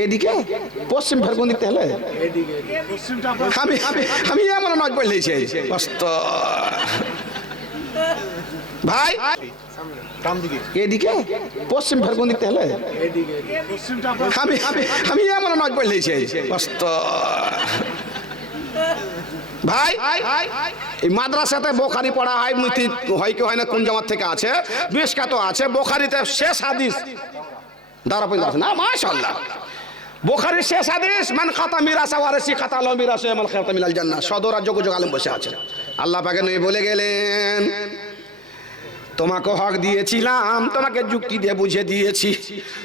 এদিকে? পশ্চিম ফের কোন দিকতে হলে আমি আমি- আমি এমন নজ পড়লেছি কষ্ট ভাই? এদিকে? পশ্চিম ফের কোন দিকতে হলে আমি আমি আমি এমন নজ পড়লেছি কষ্ট ভাই? এই মাদ্রাসাতে বোখারি পড়া হয় মুতি হয় কি হয় না কোন জামাত থেকে আছে? বেশকাত আছে। বোখারিতে শেষ হাদিস। দাঁড়া পর্যন্ত আছে না মাশাল্লাহ বোখারের শেষ আদেশ মান খাতা মিরাসা ওয়ারিসি খাতা আলম মিরাসা মাল খাতা মিলাল জান্নাহ। সদর আর যোগ আলম বসে আছে আল্লাহ পাকে নই বলে গেলেন তোমাকে হক দিয়েছিলাম, তোমাকে যুক্তি দিয়ে বুঝে দিয়েছি।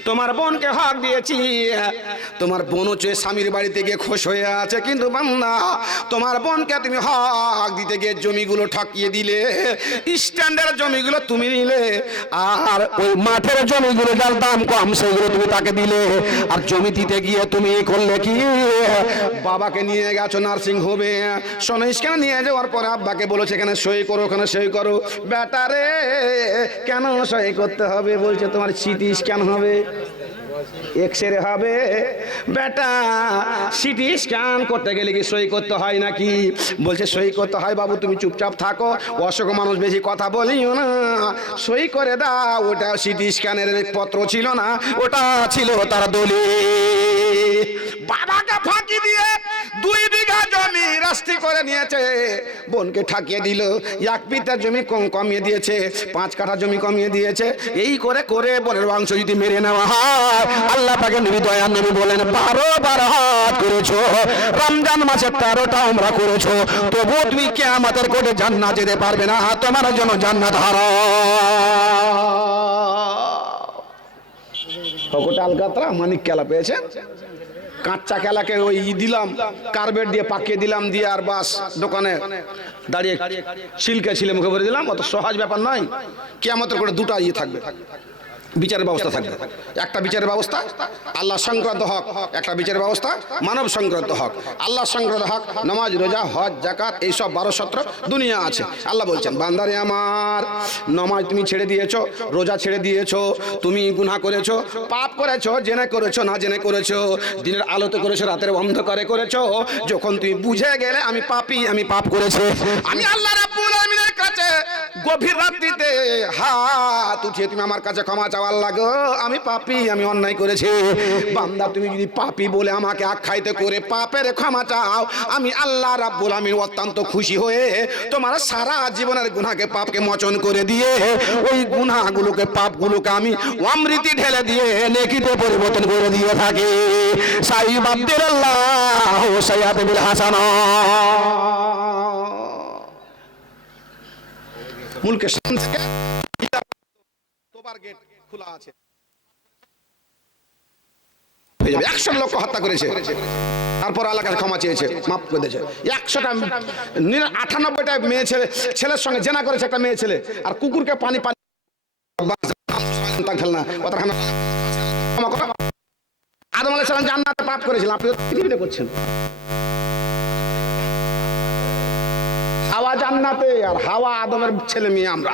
তোমার বোনকে হক দিয়েছি। তোমার বোন হচ্ছে স্বামীর বাড়িতে গিয়ে খোশ হয়ে আছে, কিন্তু বান্না তোমার বোনকে তুমি হক দিতে গিয়ে জমিগুলো ঠকিয়ে দিলে স্ট্যান্ডার্ড জমিগুলো তুমি নিলে, আর ওই মাঠের জমিগুলো যার দাম কম, সেগুলো তুমি তাকে দিলে, আর জমি দিতে গিয়ে তুমি করলে কি? বাবাকে নিয়ে গেছো নার্সিং হোমে কেন নিয়ে যাওয়ার পর আব্বাকে বলেছে এখানে সই করো, ওখানে সই করো। বেটারে কেন সই করতে হবে? বলছে, তোমার সিটি স্ক্যান হবে। এক্স রে হবে। বেটা সিটি স্ক্যান করতে গেলে কি সই করতে হয় নাকি? বলছে, সই করতে হয় বাবু, তুমি চুপচাপ থাকো। অসুখ মানুষ বেশি কথা বলিও না। সই করে দাও। ওটা সিটি স্ক্যানের পত্র ছিল না, ওটা ছিল তার দলি বাবাকে ফাঁকি দিয়ে দুই বিঘা করে নিয়েছে। বোনকে ঠাকিয়ে দিল। এক বিঘা জমি কম কমিয়ে দিয়েছে, পাঁচ কাঠা জমি কমিয়ে দিয়েছে। এই করে করে বোনের অংশ যদি মেরে নেওয়া হয়, আল্লাহ পাকে নবী দয়া নবী বলেন, বারো বারো হাত করেছ, রমজান মাসে তেরোটা আমরা করেছ তবু তুমি কে আমাদের কোটে জান্নাত যেতে পারবে না, তোমার জন্য জান্নাত হারা ওটা আলকাতরা মানিক কেলা পেয়েছে কাঁচা খেলাকে ওই ই দিলাম কার্বেট দিয়ে পাকিয়ে দিলাম দিয়ে আর বাস দোকানে দাঁড়িয়ে ছিলকে ছিলে মুখে ভরে দিলাম, অত সহজ ব্যাপার নয়। কেমতের করে দুটা ইয়ে থাকবে। বিচারের ব্যবস্থা থাকবে। একটা বিচারের ব্যবস্থা, আল্লাহ সংক্রান্ত হক। একটা বিচারের ব্যবস্থা, মানব সংক্রান্ত হক। আল্লাহ সংক্রান্ত হক, নামাজ, রোজা, হজ জাকাত এইসব বারো সত্র দুনিয়া আছে। আল্লাহ বলছেন, বান্দারে আমার, নমাজ তুমি ছেড়ে দিয়েছ, রোজা ছেড়ে দিয়েছ, তুমি গুনাহ করেছ, পাপ করেছ, জেনে করেছ, না জেনে করেছ, দিনের আলোতে করেছ, রাতের অন্ধকারে করেছ, যখন তুমি বুঝে গেলে, আমি পাপি, আমি পাপ করেছি। আমি আল্লাহ রাব্বুল কাছে গভীর রাত্রিতে উঠিয়ে তুমি আমার কাছে ক্ষমা চাওয়ার লাগো। আমি পাপি, আমি অন্যায় করেছি। বান্দা, তুমি যদি পাপি বলে আমাকে আখ্যায়িত করে পাপের ক্ষমা চাও, আমি আল্লাহ রাব্বুল আমিন অত্যন্ত খুশি হয়ে তোমার সারা জীবনের গুনাহকে পাপকে মোচন করে দিয়ে, ওই গুনাহগুলোকে, পাপগুলোকে আমি অমৃতি ঢেলে দিয়ে, নেকিতে পরিবর্তন করে দিয়ে থাকি। সাইব আব্দুল্লাহ সাইয়াদ বিল হাসানা। মুলকে শান থেকে তোবার গেট খোলা আছে। একশো লোক হত্যা করেছে। তারপর আল্লাহ ক্ষমা চেয়েছে, মাফ করে দিয়েছে। একশোটা আটানব্বইটা মেয়ে ছেলে, ছেলের সঙ্গে জেনা করেছে একটা মেয়ে ছেলে। আর কুকুরকে পানি পানি। খেল ক্ষমা ক্ষমা করো। আদম আলাইহিস সালাম জান্নাতে পাপ করেছিলেন আপনি করছেন। হাওয়া জান্নাতে আর হাওয়া আদমের ছেলে মেয়ে আমরা।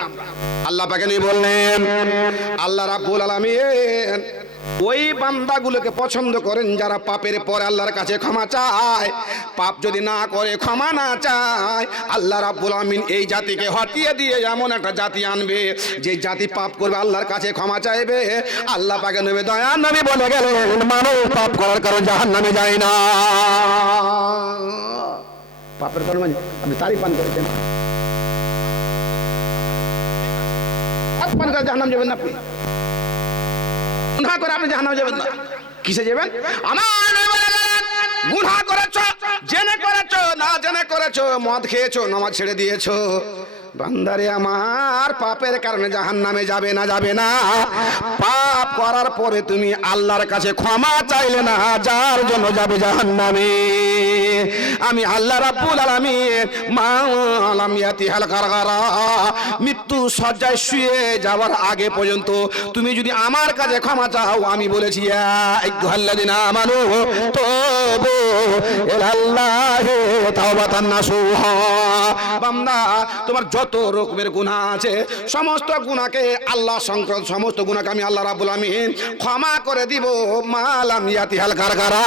আল্লাহ পাকে নিয়ে বললেন, আল্লাহ রাব্বুল আলামিন ওই বান্দাগুলোকে পছন্দ করেন যারা পাপের পরে আল্লাহর কাছে ক্ষমা চায়। পাপ যদি না করে ক্ষমা না চায়, আল্লাহ রাব্বুল আমিন এই জাতিকে হটিয়ে দিয়ে এমন একটা জাতি আনবে, যে জাতি পাপ করবে, আল্লাহর কাছে ক্ষমা চাইবে। আল্লাহ পাকে নেবে দয়া নবী বলে গেলেন মানব পাপ করার কারণ জাহান্নামে যায় না। পাপের কারণে মানে আপনি তারই পান করেছেন। মদ ছেড়ে দিয়েছ। বান্দারে, আমার পাপের কারণে জাহান নামে যাবে না যাবে না। পাপ করার পরে তুমি আল্লাহর কাছে ক্ষমা চাইলে না, যার জন্য যাবে জাহান নামে আমি আল্লাহ রাব্বুল আলামিন মা হাল কারগারা মৃত্যু সজ্জায় শুয়ে যাওয়ার আগে পর্যন্ত তুমি যদি আমার কাছে ক্ষমা চাও, আমি বলেছি আল্লাদিন আমানু তবু এলাল্লাহে তাওবাতান নাসুহা। বান্দা, তোমার যত রকমের গুনাহ আছে, সমস্ত গুনাহকে আল্লাহ সংক্রান্ত সমস্ত গুনাহকে আমি আল্লাহ রাব্বুল আমিন ক্ষমা করে দিব মালাম ইয়াতি হাল গারগারা।